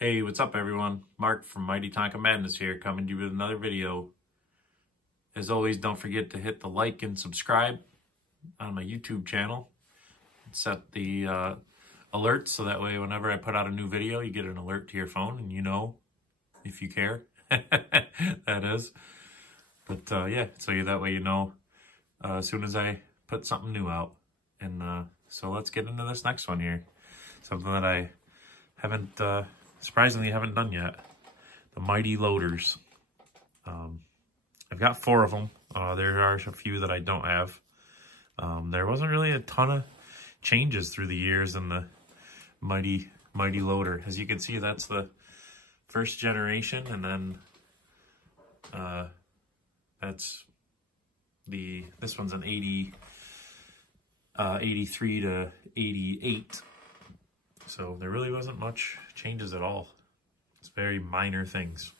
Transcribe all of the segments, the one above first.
Hey, what's up everyone? Mark from Mighty Tonka Madness here, coming to you with another video. As always, don't forget to hit the like and subscribe on my YouTube channel. Set the alerts so that way whenever I put out a new video, you get an alert to your phone and you know if you care. That is. But yeah, so that way you know as soon as I put something new out. And so let's get into this next one here. Something that I haven't... surprisingly haven't done yet. The Mighty Loaders. I've got 4 of them. There are a few that I don't have. There wasn't really a ton of changes through the years in the Mighty Loader. As you can see, that's the first generation, and then this one's an 83 to 88. So there really wasn't much changes at all. It's very minor things.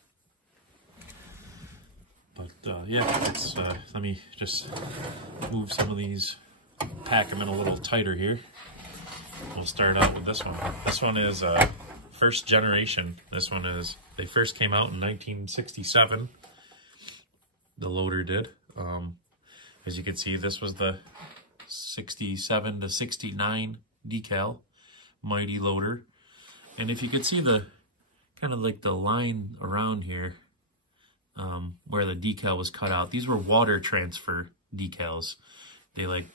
But yeah, let me just move some of these, pack them in a little tighter here. We'll start out with this one. This one is first generation. This one is, they first came out in 1967. The Loader did. As you can see, this was the 67 to 69 decal. Mighty Loader. And if you could see the kind of like the line around here where the decal was cut out, these were water transfer decals. They like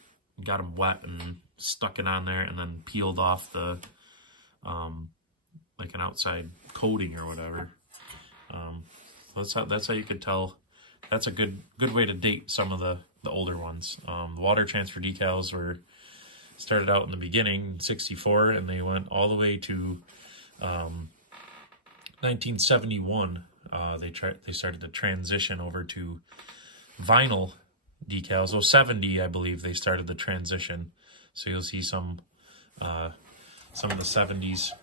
got them wet and stuck it on there and then peeled off the like an outside coating or whatever. That's how you could tell. That's a good way to date some of the older ones. The water transfer decals were started out in the beginning in 64, and they went all the way to 1971. They started to transition over to vinyl decals. 70, I believe, they started the transition. So you'll see some of the 70s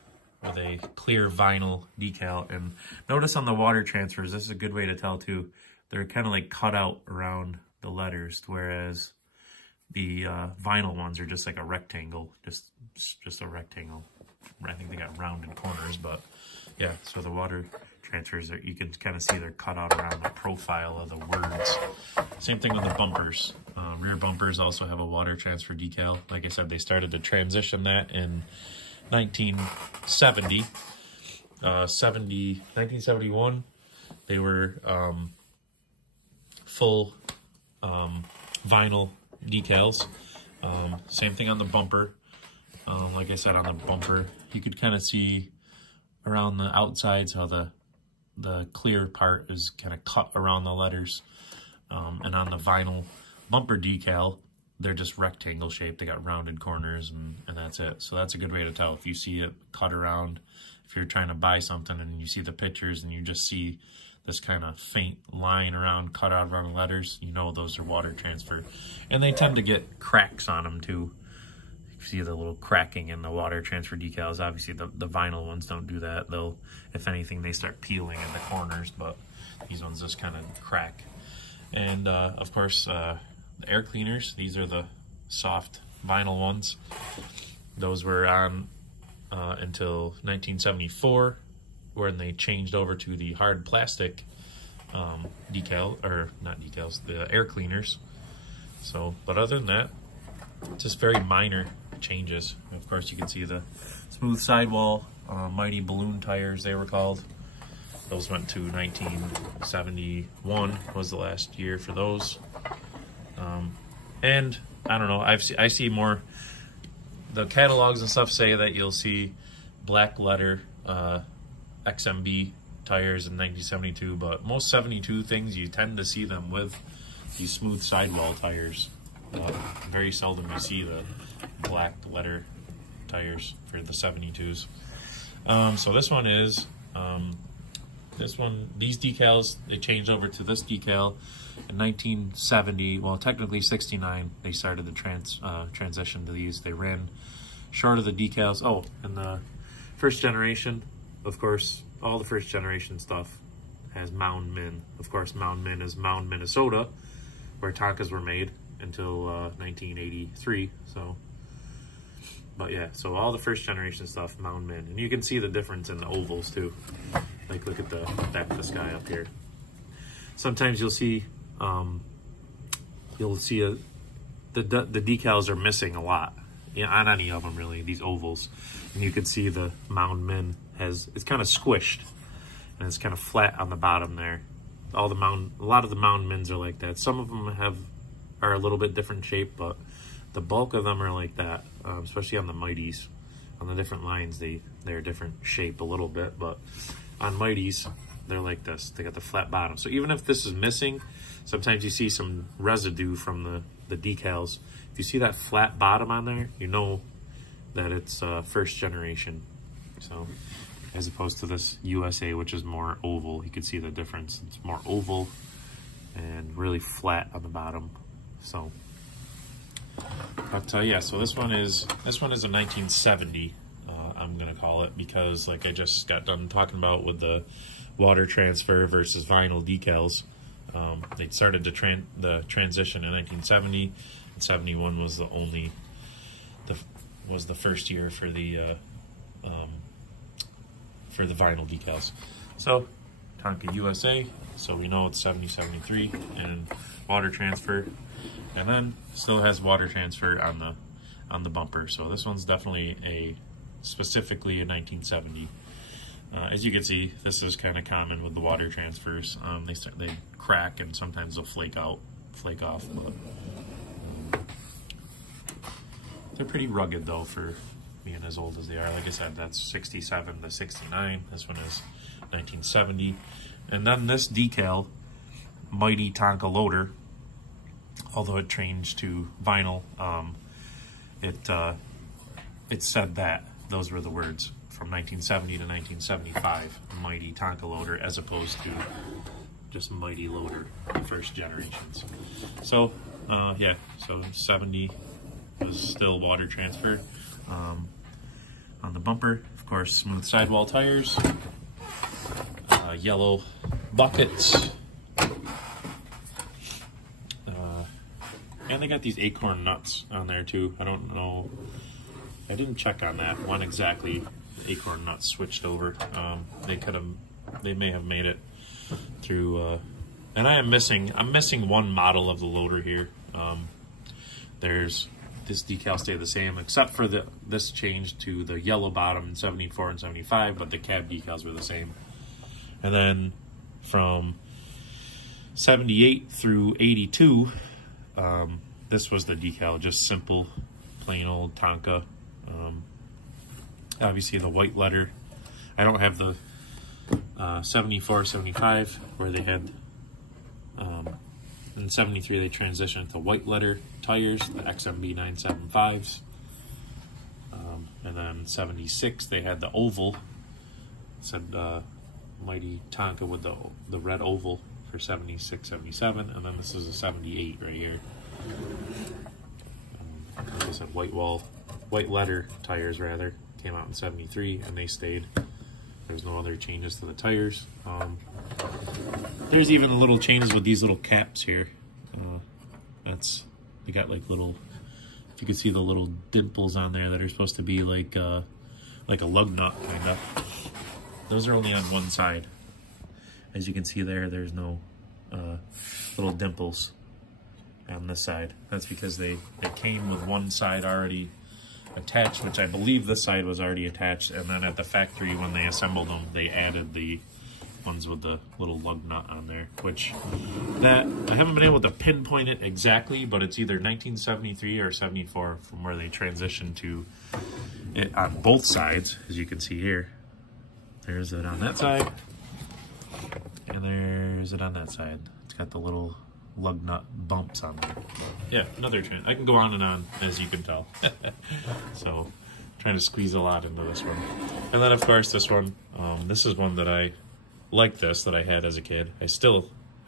with a clear vinyl decal. And notice on the water transfers, this is a good way to tell too. They're kind of like cut out around the letters, whereas the vinyl ones are just like a rectangle, just a rectangle. I think they got rounded corners, but yeah, so the water transfers, you can kind of see they're cut out around the profile of the words. Same thing with the bumpers. Rear bumpers also have a water transfer decal. Like I said, they started to transition that in 1970. 1971, they were full vinyl decals. Same thing on the bumper. Like I said, on the bumper, you could kind of see around the outsides how the clear part is kind of cut around the letters. And on the vinyl bumper decal, they're just rectangle shaped. They got rounded corners and that's it. So that's a good way to tell if you see it cut around. If you're trying to buy something and you see the pictures and you just see this kind of faint line cut out around the letters, you know those are water transfer. And they tend to get cracks on them too. You see the little cracking in the water transfer decals. Obviously the vinyl ones don't do that. They'll, if anything, they start peeling in the corners, but these ones just kind of crack. And of course, the air cleaners, these are the soft vinyl ones. Those were on until 1974. When they changed over to the hard plastic decal, or not decals, the air cleaners. So, but other than that, just very minor changes. Of course, you can see the smooth sidewall, Mighty balloon tires, they were called. Those went to 1971 was the last year for those. And I don't know, I see more. The catalogs and stuff say that you'll see black letter XMB tires in 1972, but most 72 things you tend to see them with these smooth sidewall tires. Very seldom you see the black letter tires for the 72s. So this one is these decals, they changed over to this decal in 1970. Well, technically 69 they started the transition to these. They ran short of the decals. Oh, and the first generation, of course, all the first generation stuff has Mound Min. Of course, Mound Min is Mound, Minnesota, where Tonkas were made until 1983. So But yeah, so all the first generation stuff, Mountain Min. And you can see the difference in the ovals too. Like look at the back of this guy up here. Sometimes you'll see the decals are missing a lot. Yeah, on any of them really, these ovals. And you can see the Mountain Min it's kind of squished and it's kind of flat on the bottom there. A lot of the Mountain Mins are like that. Some of them are a little bit different shape, but the bulk of them are like that, especially on the Mighties. On the different lines, they're a different shape a little bit, but on Mighties, they're like this. They got the flat bottom. So even if this is missing, sometimes you see some residue from the decals. If you see that flat bottom on there, you know that it's first generation. So as opposed to this USA, which is more oval, you can see the difference. It's more oval and really flat on the bottom. So, but yeah, so this one is a 1970. I'm gonna call it, because like I just got done talking about with the water transfer versus vinyl decals. They started the transition in 1970, and 71 was the first year for the vinyl decals. So Tonka USA, so we know it's 70-73 and water transfer, and then still has water transfer on the bumper. So this one's definitely specifically a 1970. As you can see, this is kind of common with the water transfers. They crack and sometimes they'll flake off, but they're pretty rugged though for being as old as they are. Like I said, that's 67 to 69. This one is 1970. And then this decal, Mighty Tonka Loader, although it changed to vinyl, it said that. Those were the words. From 1970 to 1975, Mighty Tonka Loader, as opposed to just Mighty Loader, the first generations. So, yeah, so 70 was still water transfer. On the bumper, of course, smooth sidewall tires, yellow buckets, and they got these acorn nuts on there too. I don't know, I didn't check on that when exactly the acorn nuts switched over. They may have made it through, and I'm missing one model of the loader here. This decal stayed the same, except for this changed to the yellow bottom in 74 and 75, but the cab decals were the same. And then from 78 through 82, this was the decal, just simple, plain old Tonka. Obviously the white letter. I don't have the 74, 75, where they had, in 73 they transitioned to white letter tires, the XMB 975s. And then 76 they had the oval. It said Mighty Tonka with the red oval for 76, 77, and then this is a 78 right here. Like I said, white letter tires rather, came out in 73, and they stayed. There's no other changes to the tires. There's even little changes with these little caps here. They got like little, if you can see the little dimples on there that are supposed to be like a lug nut kind of. Those are only on one side. As you can see there's no little dimples on this side. That's because they came with one side already attached, which I believe this side was already attached, and then at the factory when they assembled them, they added the ones with the little lug nut on there, which I haven't been able to pinpoint it exactly, but it's either 1973 or 74 from where they transitioned to it on both sides. As you can see here, there's it on that side, and there's it on that side. It's got the little lug nut bumps on there. Yeah, another trend. I can go on and on, as you can tell. So, trying to squeeze a lot into this one. And then, of course, this one. This is one that I like, that I had as a kid. I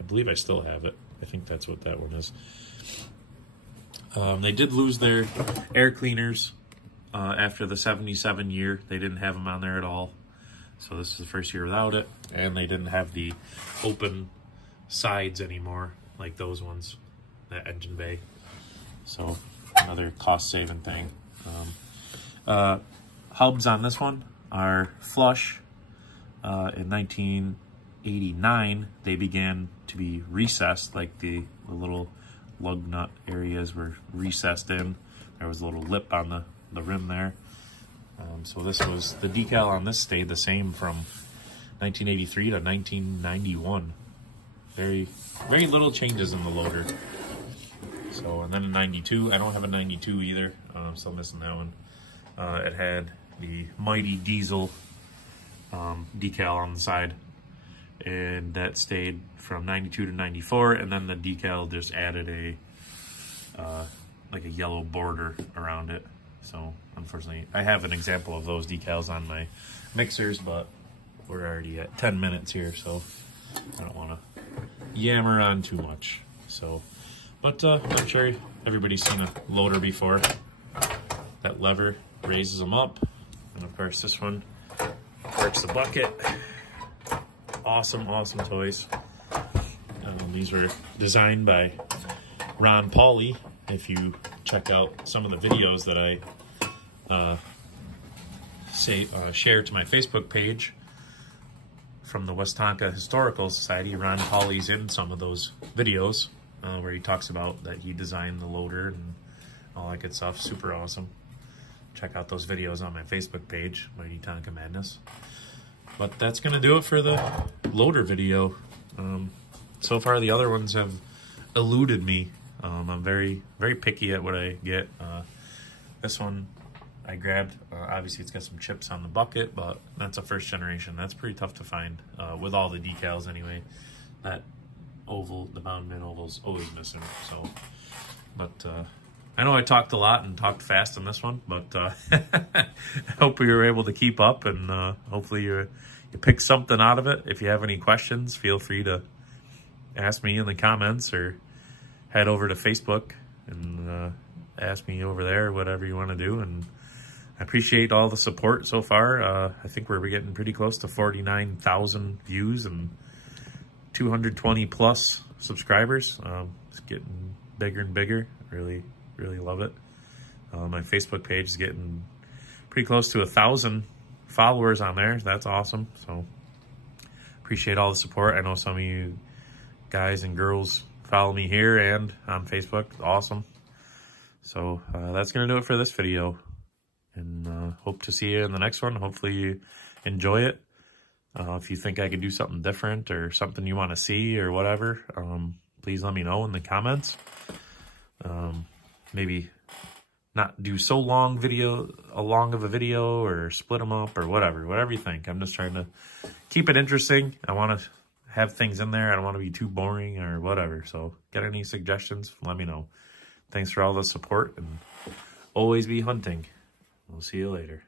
believe I still have it. I think that's what that one is. They did lose their air cleaners after the 77 year. They didn't have them on there at all. So this is the first year without it. And they didn't have the open sides anymore, like those ones, that engine bay. So another cost-saving thing. Hubs on this one are flush. In 1989, they began to be recessed, like the little lug nut areas were recessed in. There was a little lip on the rim there. So this was, the decal on this stayed the same from 1983 to 1991. Very little changes in the loader. So, and then in 92, I don't have a 92 either. I'm still missing that one. It had the Mighty Diesel decal on the side, and that stayed from 92 to 94, and then the decal just added like a yellow border around it. So unfortunately, I have an example of those decals on my mixers, but we're already at 10 minutes here, so I don't want to yammer on too much. So, but I'm sure everybody's seen a loader before. That lever raises them up, and of course this one works the bucket. Awesome toys. These were designed by Ron Pauley. If you check out some of the videos that I share to my Facebook page from the West Tonka Historical Society, Ron Pauley's in some of those videos where he talks about that he designed the loader and all that good stuff. Super awesome. Check out those videos on my Facebook page, Mighty Tonka Madness. But that's going to do it for the loader video. So far, the other ones have eluded me. I'm very picky at what I get. This one I grabbed. Obviously, it's got some chips on the bucket, but that's a first generation. That's pretty tough to find with all the decals anyway. That oval, the bound min oval's always missing. So, but I know I talked a lot and talked fast on this one, but I hope we were able to keep up, and hopefully you picked something out of it. If you have any questions, feel free to ask me in the comments, or head over to Facebook and ask me over there, whatever you want to do. And I appreciate all the support so far. I think we're getting pretty close to 49,000 views and 220 plus subscribers. It's getting bigger and bigger. Really love it. My Facebook page is getting pretty close to 1,000 followers on there. That's awesome. So appreciate all the support. I know some of you guys and girls follow me here and on Facebook. Awesome. So that's going to do it for this video. And hope to see you in the next one. Hopefully you enjoy it. If you think I could do something different or something you want to see or whatever, please let me know in the comments. Maybe not do so long of a video, or split them up, or whatever you think. I'm just trying to keep it interesting. I want to have things in there. I don't want to be too boring or whatever. So get any suggestions, let me know. Thanks for all the support, and always be hunting. We'll see you later.